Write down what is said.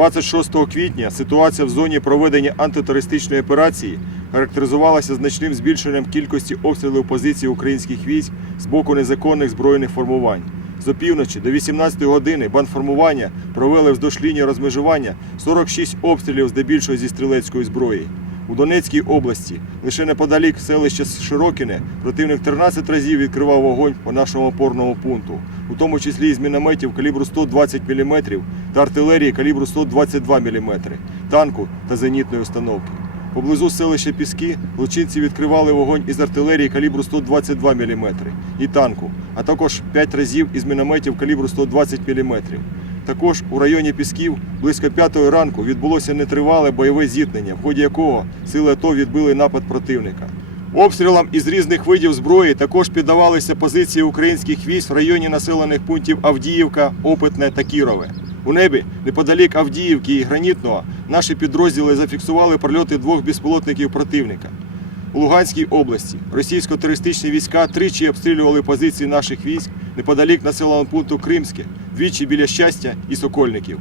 26 квітня ситуація в зоні проведення антитерористичної операції характеризувалася значним збільшенням кількості обстрілів позицій українських військ з боку незаконних збройних формувань. З опівночі до 18 години бандформування провели вздовж лінії розмежування 46 обстрілів здебільшого зі стрілецької зброї. У Донецькій області лише неподалік селища Широкіне противник 13 разів відкривав вогонь по нашому опорному пункту, у тому числі із мінометів калібру 120 мм та артилерії калібру 122 мм, танку та зенітної установки. Поблизу селища Піски злочинці відкривали вогонь із артилерії калібру 122 мм і танку, а також 5 разів із мінометів калібру 120 мм. Також у районі Пісків близько 5 ранку відбулося нетривале бойове зіткнення, в ході якого сили АТО відбили напад противника. Обстрілам із різних видів зброї також піддавалися позиції українських військ в районі населених пунктів Авдіївка, Опитне та Кірове. У небі, неподалік Авдіївки і Гранітного, наші підрозділи зафіксували прольоти двох безпілотників противника. У Луганській області російсько-терористичні війська тричі обстрілювали позиції наших військ неподалік населеного пункту Кримське, двічі біля щастя і Сокольників.